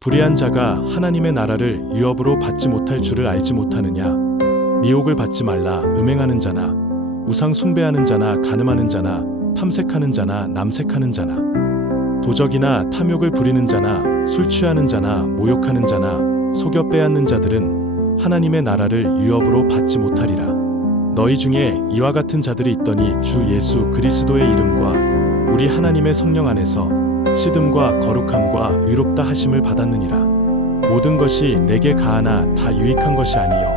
불의한 자가 하나님의 나라를 유업으로 받지 못할 줄을 알지 못하느냐? 미혹을 받지 말라 음행하는 자나 우상 숭배하는 자나 간음하는 자나 탐색하는 자나 남색하는 자나? 도적이나 탐욕을 부리는 자나 술 취하는 자나 모욕하는 자나 속여 빼앗는 자들은 하나님의 나라를 유업으로 받지 못하리라. 너희 중에 이와 같은 자들이 있더니 주 예수 그리스도의 이름과 우리 하나님의 성령 안에서 시듬과 거룩함과 의롭다 하심을 받았느니라. 모든 것이 내게 가하나 다 유익한 것이 아니요.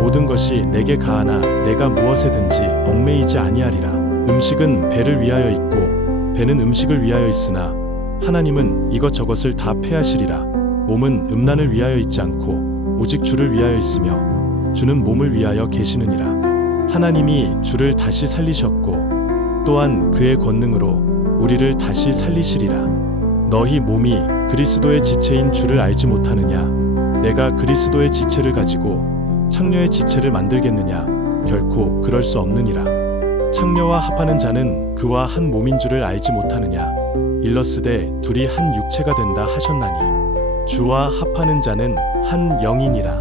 모든 것이 내게 가하나 내가 무엇에든지 얽매이지 아니하리라. 음식은 배를 위하여 있고 배는 음식을 위하여 있으나 하나님은 이것저것을 다 패하시리라. 몸은 음란을 위하여 있지 않고 오직 주를 위하여 있으며 주는 몸을 위하여 계시느니라. 하나님이 주를 다시 살리셨고 또한 그의 권능으로 우리를 다시 살리시리라. 너희 몸이 그리스도의 지체인 줄을 알지 못하느냐? 내가 그리스도의 지체를 가지고 창녀의 지체를 만들겠느냐? 결코 그럴 수 없느니라. 창녀와 합하는 자는 그와 한 몸인 줄을 알지 못하느냐? 일러스되 둘이 한 육체가 된다 하셨나니. 주와 합하는 자는 한 영이니라.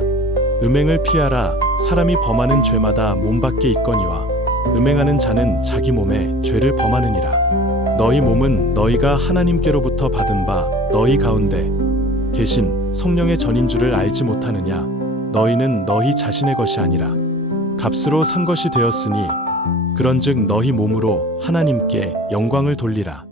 음행을 피하라. 사람이 범하는 죄마다 몸 밖에 있거니와 음행하는 자는 자기 몸에 죄를 범하느니라 너희 몸은 너희가 하나님께로부터 받은 바 너희 가운데 계신 성령의 전인 줄을 알지 못하느냐? 너희는 너희 자신의 것이 아니라 값으로 산 것이 되었으니 그런즉 너희 몸으로 하나님께 영광을 돌리라